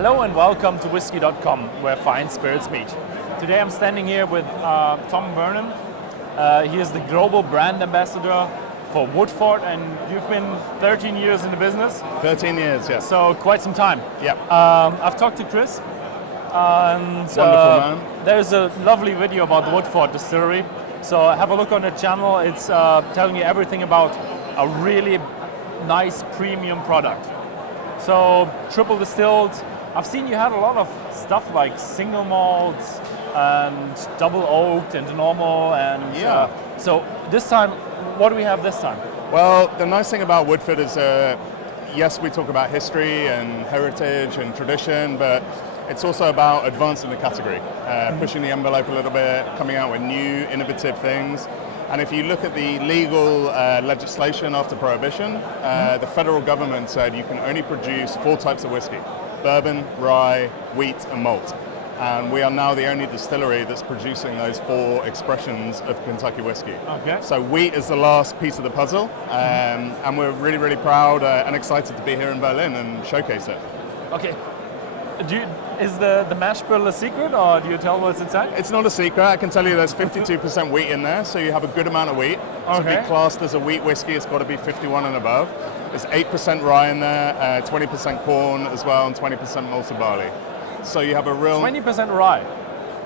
Hello and welcome to Whisky.com, where fine spirits meet. Today I'm standing here with Vernon. He is the global brand ambassador for Woodford, and you've been 13 years in the business. 13 years, yes. So quite some time. Yeah. I've talked to Chris, and Wonderful man. there's a lovely video about the Woodford distillery. So have a look on the channel. It's telling you everything about a really nice premium product. So triple distilled. I've seen you have a lot of stuff like single malts and double oaked and normal, and so this time, what do we have this time? Well, the nice thing about Woodford is, yes, we talk about history and heritage and tradition, but it's also about advancing the category, pushing the envelope a little bit, coming out with new, innovative things. And if you look at the legal legislation after Prohibition, the federal government said you can only produce 4 types of whiskey: bourbon, rye, wheat, and malt. And we are now the only distillery that's producing those 4 expressions of Kentucky whiskey. Okay. So wheat is the last piece of the puzzle, and we're really, really proud and excited to be here in Berlin and showcase it. Okay. Is the mash bill a secret, or do you tell what's inside? It's not a secret. I can tell you there's 52% wheat in there, so you have a good amount of wheat. To be classed as a wheat whiskey, it's got to be 51 and above. There's 8% rye in there, 20% corn as well, and 20% malted barley. So you have a real 20% rye.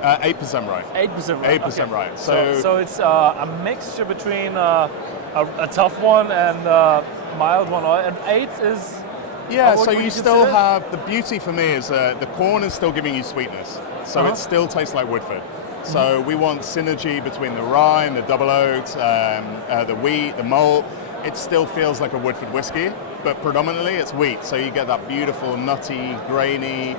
8% rye. 8% rye. 8% okay. rye. So it's a mixture between a tough one and a mild one, and 8 is. Yeah, so you still have, the beauty for me is the corn is still giving you sweetness, so it still tastes like Woodford. So we want synergy between the rye and the double oaked, the wheat, the malt. It still feels like a Woodford whiskey, but predominantly it's wheat, so you get that beautiful nutty, grainy,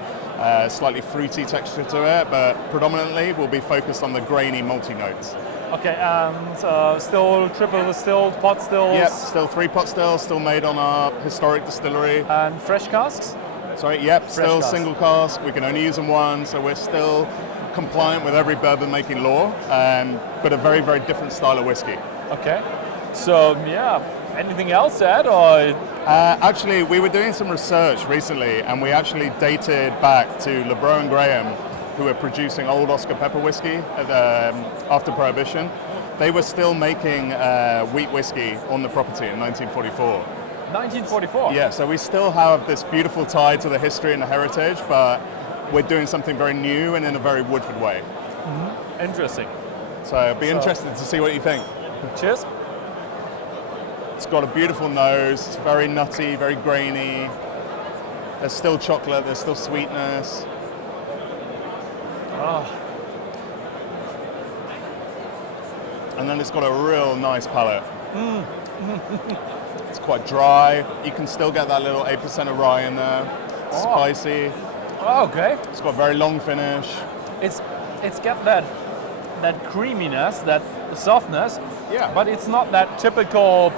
slightly fruity texture to it, but predominantly we'll be focused on the grainy, malty notes. Okay, and still triple distilled, pot stills? Yep, still 3 pot stills, still made on our historic distillery. And fresh casks? Sorry, yep, still single cask. We can only use them once, so we're still compliant with every bourbon making law, but a very, very different style of whiskey. Okay, so yeah, anything else to add, or? Actually, we were doing some research recently, and we actually dated back to LeBrow and Graham, who were producing old Oscar Pepper whiskey after Prohibition. They were still making wheat whiskey on the property in 1944. 1944? Yeah, so we still have this beautiful tie to the history and the heritage, but we're doing something very new and in a very Woodford way. Mm-hmm. Interesting. So I'd be interested to see what you think. Cheers. It's got a beautiful nose, it's very nutty, very grainy. There's still chocolate, there's still sweetness. Oh. And then it's got a real nice palate. It's quite dry. You can still get that little 8% of rye in there. Spicy. Oh, okay. It's got a very long finish. It's got that creaminess, that softness. Yeah. But it's not that typical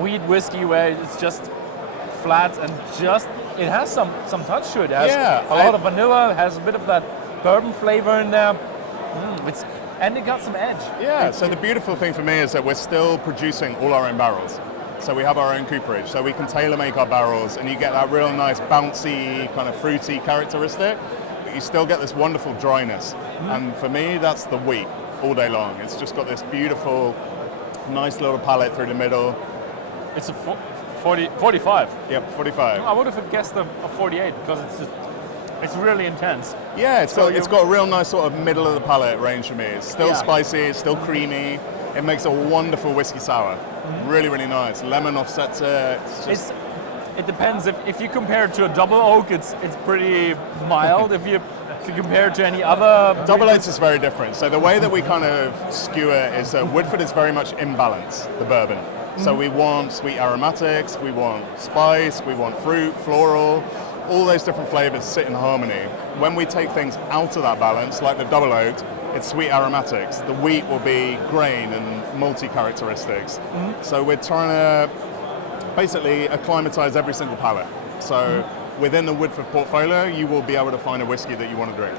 wheat whiskey where it's just flat and just. It has some touch to it. It has a lot of vanilla. It has a bit of that bourbon flavor in there. And it got some edge. Yeah, so the beautiful thing for me is that we're still producing all our own barrels. So we have our own cooperage, so we can tailor make our barrels, and you get that real nice bouncy, kind of fruity characteristic, but you still get this wonderful dryness. And for me, that's the wheat all day long. It's just got this beautiful, nice little palate through the middle. It's a 45. Yep, 45. I would have guessed a 48 because it's really intense. Yeah, it's got a real nice sort of middle of the palate range for me. It's still spicy, it's still creamy. It makes a wonderful whiskey sour. Really, really nice. Lemon offsets it. It depends. If you compare it to a double oak, it's pretty mild. if you compare it to any other... Double oaks is very different. So the way that we kind of skew it is that Woodford is very much in balance, the bourbon. So we want sweet aromatics, we want spice, we want fruit, floral. All those different flavors sit in harmony. When we take things out of that balance, like the double oaked, it's sweet aromatics. The wheat will be grain and malty characteristics. So we're trying to basically acclimatize every single palate. So within the Woodford portfolio, you will be able to find a whiskey that you want to drink,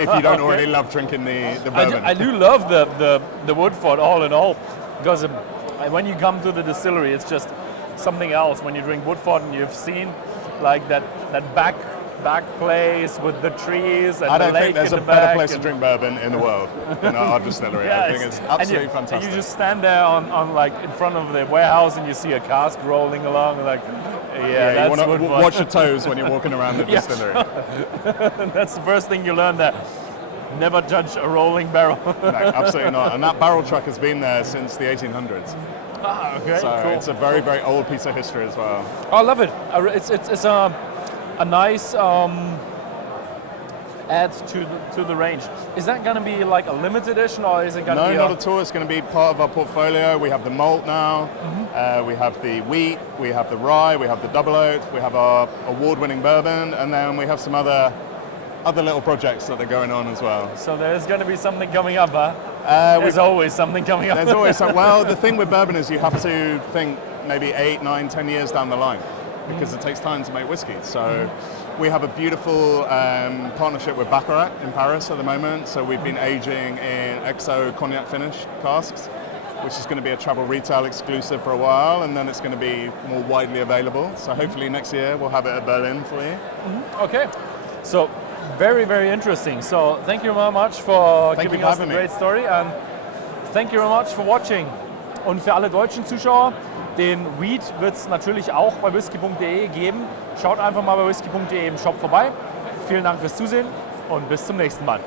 if you don't already love drinking the bourbon. I do love the Woodford all in all, because when you come to the distillery, it's just something else. When you drink Woodford and you've seen like that back back place with the trees and I the don't lake think there's in a the better back place to and- drink bourbon in the world than our distillery. Yeah, I think it's absolutely and fantastic. you just stand there on like in front of the warehouse and you see a cask rolling along, like, yeah, you that's want to Woodford. watch your toes when you're walking around the Yeah, distillery. That's the first thing you learn there. Never judge a rolling barrel. No, absolutely not. And that barrel truck has been there since the 1800s. Ah, okay, So cool. it's a very, very old piece of history as well. I love it. It's a nice add to the range. Is that going to be like a limited edition, or is it going to No, be not at all. It's going to be part of our portfolio. We have the malt now, we have the wheat, we have the rye, we have the double oak, we have our award-winning bourbon, and then we have some other little projects that are going on as well. So there's going to be something coming up, huh? There's There's always something coming up. There's always some. Well, the thing with bourbon is you have to think maybe 8, 9, 10 years down the line because it takes time to make whiskey. So we have a beautiful partnership with Baccarat in Paris at the moment. So we've been aging in XO cognac finish casks, which is going to be a travel retail exclusive for a while, and then it's going to be more widely available. So hopefully next year we'll have it at Berlin for you. Okay. So very, very interesting. So thank you very much for Thank giving you for us the having me. great story, and thank you very much for watching. Und für alle deutschen Zuschauer, den Weed wird es natürlich auch bei Whisky.de geben. Schaut einfach mal bei Whisky.de im Shop vorbei. Vielen Dank fürs Zusehen und bis zum nächsten Mal.